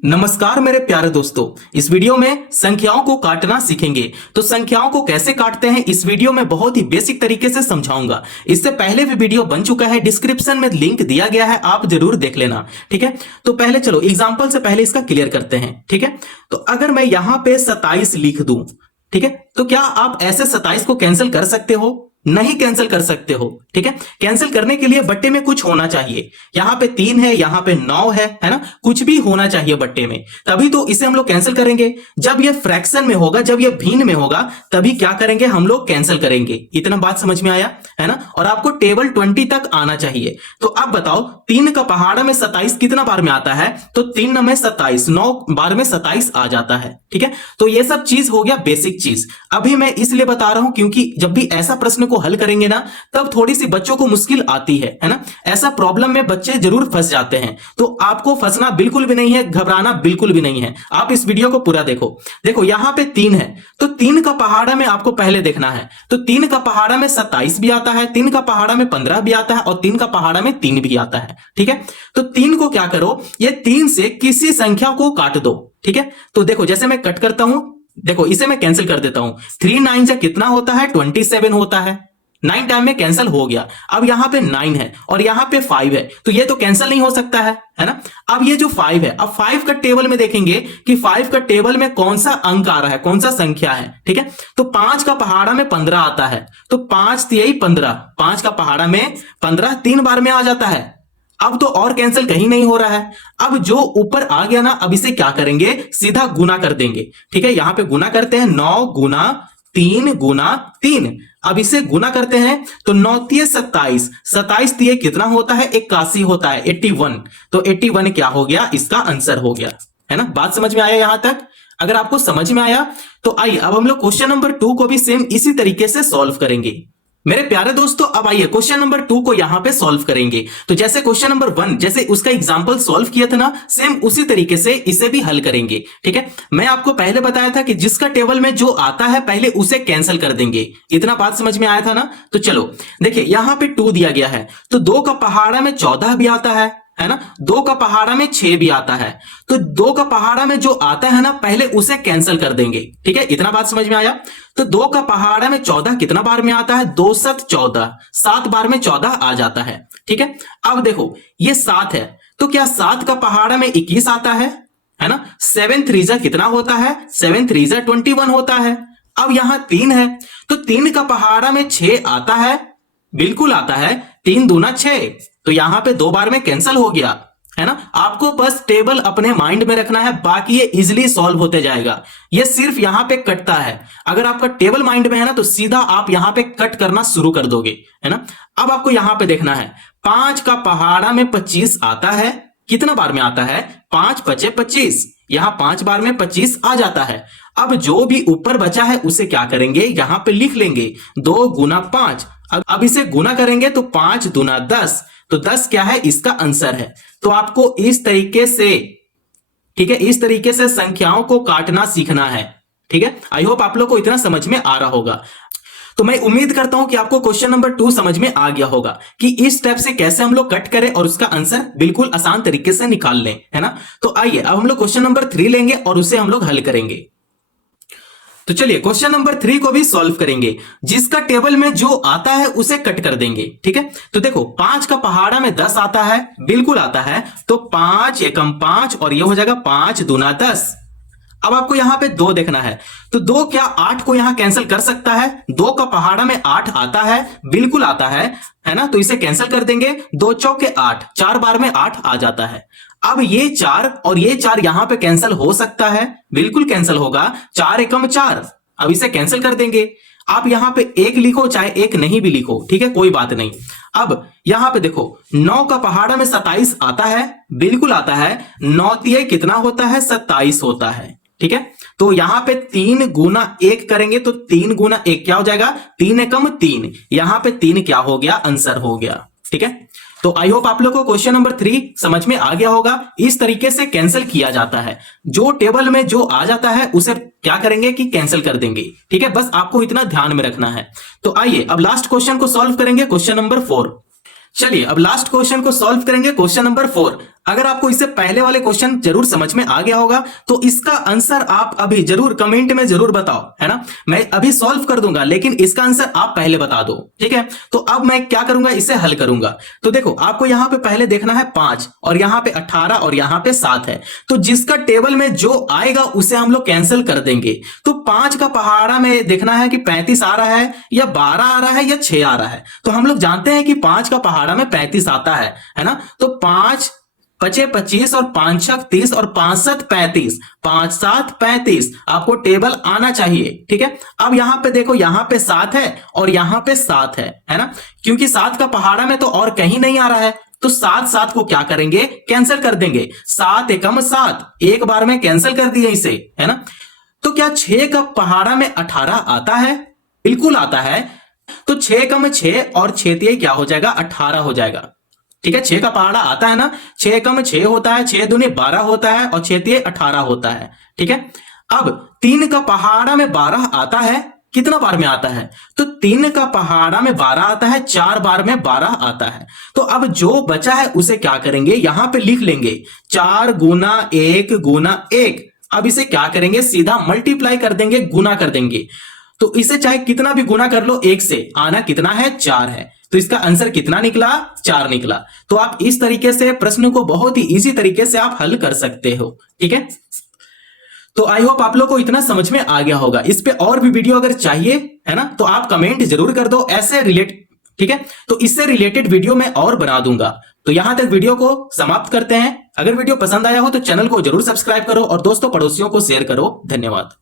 नमस्कार मेरे प्यारे दोस्तों। इस वीडियो में संख्याओं को काटना सीखेंगे। तो संख्याओं को कैसे काटते हैं इस वीडियो में बहुत ही बेसिक तरीके से समझाऊंगा। इससे पहले भी वीडियो बन चुका है, डिस्क्रिप्शन में लिंक दिया गया है, आप जरूर देख लेना। ठीक है, तो पहले चलो एग्जाम्पल से पहले इसका क्लियर करते हैं। ठीक है, तो अगर मैं यहां पे 27 लिख दूं, ठीक है, तो क्या आप ऐसे 27 को कैंसिल कर सकते हो? नहीं कैंसिल कर सकते हो। ठीक है, कैंसिल करने के लिए बट्टे में कुछ होना चाहिए। यहां पे 3 है, यहां पे 9 है ना, कुछ भी होना चाहिए बट्टे में, तभी तो इसे हम लोग कैंसिल करेंगे। जब ये फ्रैक्शन में होगा, जब ये भिन्न में होगा, तभी क्या करेंगे, हम लोग कैंसिल करेंगे। इतना बात समझ में आया है ना। और आपको टेबल 20 तक आना चाहिए। तो अब बताओ 3 का पहाड़ा में 27 कितना बार में आता है? तो 3 में 27, 9 बार में 27 आ जाता है। ठीक है, तो ये सब चीज हो गया बेसिक चीज। अभी मैं इसलिए बता रहा हूं क्योंकि जब भी ऐसा प्रश्न को हल करेंगे ना, तब थोड़ी सी बच्चों को मुश्किल आती है ना। ऐसा प्रॉब्लम में बच्चे जरूर फंस जाते हैं। तो आपको फंसना बिल्कुल भी नहीं है, घबराना बिल्कुल भी नहीं है। आप इस वीडियो को पूरा देखो। देखो यहां पे 3 है, तो 3 का पहाड़ा में आपको पहले देखना है। तो 3 का पहाड़ा में 27 भी आता है, 3 का पहाड़ा में 15 भी आता है, और 3 का पहाड़ा में 3 भी आता है। ठीक है, तो 3 को क्या करो, ये 3 से किसी संख्या को काट दो। ठीक है, तो देखो जैसे मैं कट करता हूं, देखो इसे मैं कैंसिल कर देता हूं। 3 9 से कितना होता है? 27 होता है। 9 टाइम में कैंसिल हो गया। अब यहां पे 9 है और यहां पे 5 है, तो ये तो कैंसिल नहीं हो सकता है ना। अब ये जो 5 है, अब 5 का टेबल में देखेंगे कि 5 का टेबल में कौन सा अंक आ रहा है, कौन सा संख्या है। ठीक है, तो 5 का पहाड़ा में 15 आता है, तो 5 तिहाई 15, 5 का पहाड़ा में 15 3 बार में आ जाता है। अब तो और कैंसिल कहीं नहीं हो रहा है। अब जो ऊपर आ गया ना, अब इसे क्या करेंगे, सीधा गुना कर देंगे। ठीक है, यहां पे गुना करते हैं, 9 गुना 3 गुना 3। अब इसे गुना करते हैं तो 9 तिये 27, 27 तिये कितना होता है? 81 होता है, 81। तो 81 क्या हो गया, इसका आंसर हो गया। है ना, बात समझ में आया यहां तक? अगर आपको समझ में आया तो आइए अब हम लोग क्वेश्चन नंबर 2 को भी सेम इसी तरीके से सॉल्व करेंगे। मेरे प्यारे दोस्तों, अब आइए क्वेश्चन नंबर 2 को यहां पे सॉल्व करेंगे। तो जैसे क्वेश्चन नंबर 1 जैसे उसका एग्जांपल सॉल्व किया था ना, सेम उसी तरीके से इसे भी हल करेंगे। ठीक है, मैं आपको पहले बताया था कि जिसका टेबल में जो आता है पहले उसे कैंसिल कर देंगे। इतना बात समझ में आया था ना। तो चलो देखिए यहां पे 2 दिया गया है, तो 2 का पहाड़ा में 14 भी आता है ना। 2 का पहाड़ा में 6 भी आता है, तो 2 का पहाड़ा में जो आता है ना, पहले उसे कैंसिल कर देंगे। ठीक है, इतना बात समझ में आया। तो 2 का पहाड़ा में 14 कितना बार में आता है? 2 7 14, 7 बार में 14 आ जाता है। ठीक है, अब देखो ये 7 है, तो क्या 7 का पहाड़ा में 21 आता है ना। 7 3 कितना होता है? 7 3 21 होता है। अब यहां 3 है, तो 3 का पहाड़ा में 6 आता है, बिल्कुल आता है। 3 दूना 6, तो यहां पे 2 बार में कैंसिल हो गया है ना। आपको बस टेबल अपने माइंड में रखना है, बाकी ये इजीली सॉल्व होते जाएगा। ये सिर्फ यहां पे कटता है। अगर आपका टेबल माइंड में है ना, तो सीधा आप यहां पे कट करना शुरू कर दोगे, है ना। अब आपको यहां पे देखना है, 5 का पहाड़ा में 25 आता है, कितना बार में आता है? 5 5 25, यहां 5 बार में 25 आ जाता है। अब जो भी ऊपर बचा है उसे क्या करेंगे, यहां पे लिख लेंगे 2 गुना 5। अब इसे गुना करेंगे तो 5 दूना 10, तो 10 क्या है, इसका आंसर है। तो आपको इस तरीके से, ठीक है, इस तरीके से संख्याओं को काटना सीखना है। ठीक है, आई होप आप लोग को इतना समझ में आ रहा होगा। तो मैं उम्मीद करता हूं कि आपको क्वेश्चन नंबर 2 समझ में आ गया होगा कि इस स्टेप से कैसे हम लोग कट करें और उसका आंसर बिल्कुल आसान तरीके से निकाल लें, है ना। तो आइए अब हम लोग क्वेश्चन नंबर 3 लेंगे और उसे हम लोग हल करेंगे। तो चलिए क्वेश्चन नंबर 3 को भी सॉल्व करेंगे। जिसका टेबल में जो आता है उसे कट कर देंगे। ठीक है, तो देखो 5 का पहाड़ा में 10 आता है, बिल्कुल आता है। तो 5 एकम 5 और ये हो जाएगा 5 दूना 10। अब आपको यहां पे 2 देखना है, तो 2 क्या 8 को यहां कैंसिल कर सकता है? 2 का पहाड़ा में 8 आता है, बिल्कुल आता है ना। तो इसे कैंसिल कर देंगे, 2 चौके 8, 4 बार में 8 आ जाता है। अब ये 4 और ये 4 यहां पे कैंसिल हो सकता है, बिल्कुल कैंसिल होगा। 4 एकम 4, अब इसे कैंसिल कर देंगे। आप यहां पे 1 लिखो चाहे 1 नहीं भी लिखो, ठीक है, कोई बात नहीं। अब यहां पे देखो 9 का पहाड़ा में 27 आता है, बिल्कुल आता है। 9 तिये कितना होता है? 27 होता है। ठीक है, तो यहां पे 3 गुना 1 करेंगे तो 3 गुना 1 क्या हो जाएगा? 3 एकम 3, यहां पे 3 क्या हो गया? आंसर हो गया। ठीक है, तो आई होप आप लोग को क्वेश्चन नंबर 3 समझ में आ गया होगा। इस तरीके से कैंसिल किया जाता है। जो टेबल में जो आ जाता है उसे क्या करेंगे कि कैंसिल कर देंगे। ठीक है, बस आपको इतना ध्यान में रखना है। तो आइए अब लास्ट क्वेश्चन को सॉल्व करेंगे, क्वेश्चन नंबर 4। चलिए अब लास्ट क्वेश्चन को सॉल्व करेंगे, क्वेश्चन नंबर 4। अगर आपको इससे पहले वाले क्वेश्चन जरूर समझ में आ गया होगा तो इसका आंसर आप अभी जरूर कमेंट में जरूर बताओ, है ना। मैं अभी सॉल्व कर दूंगा लेकिन इसका आंसर आप पहले बता दो, ठीक है। तो अब मैं क्या करूंगा, इसे हल करूंगा। तो देखो आपको यहां पे पहले देखना है 5 और यहां पे 18 और यहां पे 7 है। तो जिसका टेबल में जो आएगा उसे हम लोग कैंसिल कर देंगे। तो 5 का पहाड़ा में देखना है कि 35 आ रहा है या 12 आ रहा है या 6 आ रहा है। तो हम लोग जानते हैं कि 5 का पहाड़ा में 35 आता है ना। तो 5 पचे 25 और 5 छक 30 और 5 7 35, 5 7 35 आपको टेबल आना चाहिए, ठीक है। अब यहां पे देखो, यहां पे 7 है और यहां पे 7 है ना। क्योंकि 7 का पहाड़ा में तो और कहीं नहीं आ रहा है तो 7 7 को क्या करेंगे, कैंसिल कर देंगे। 7 एकम 7, एक बार में कैंसिल कर दिए इसे, है ना। तो क्या 6 का पहाड़ा में 18 आता है? बिल्कुल आता है। तो 6 कम 6 और 6 क्या हो जाएगा, 18 हो जाएगा, ठीक है। 6 का पहाड़ा आता है ना, 6 कम 6 होता है, 6 दूनी 12 होता है और 6 तिये 18 होता है, ठीक है। अब 3 का पहाड़ा में 12 आता है, कितना बार में आता है, तो 3 का पहाड़ा में 12 आता है, 4 बार में 12 आता है। तो अब जो बचा है उसे क्या करेंगे, यहां पे लिख लेंगे 4 गुना 1 गुना 1। अब इसे क्या करेंगे, सीधा मल्टीप्लाई कर देंगे, गुना कर देंगे। तो इसे चाहे कितना भी गुना कर लो, 1 से आना कितना है, 4 है। तो इसका आंसर कितना निकला, 4 निकला। तो आप इस तरीके से प्रश्न को बहुत ही इजी तरीके से आप हल कर सकते हो, ठीक है। तो आई होप आप लोग को इतना समझ में आ गया होगा। इस पे और भी वीडियो अगर चाहिए, है ना, तो आप कमेंट जरूर कर दो ऐसे रिलेट, ठीक है। तो इससे रिलेटेड वीडियो मैं और बना दूंगा। तो यहां तक वीडियो को समाप्त करते हैं। अगर वीडियो पसंद आया हो तो चैनल को जरूर सब्सक्राइब करो और दोस्तों पड़ोसियों को शेयर करो। धन्यवाद।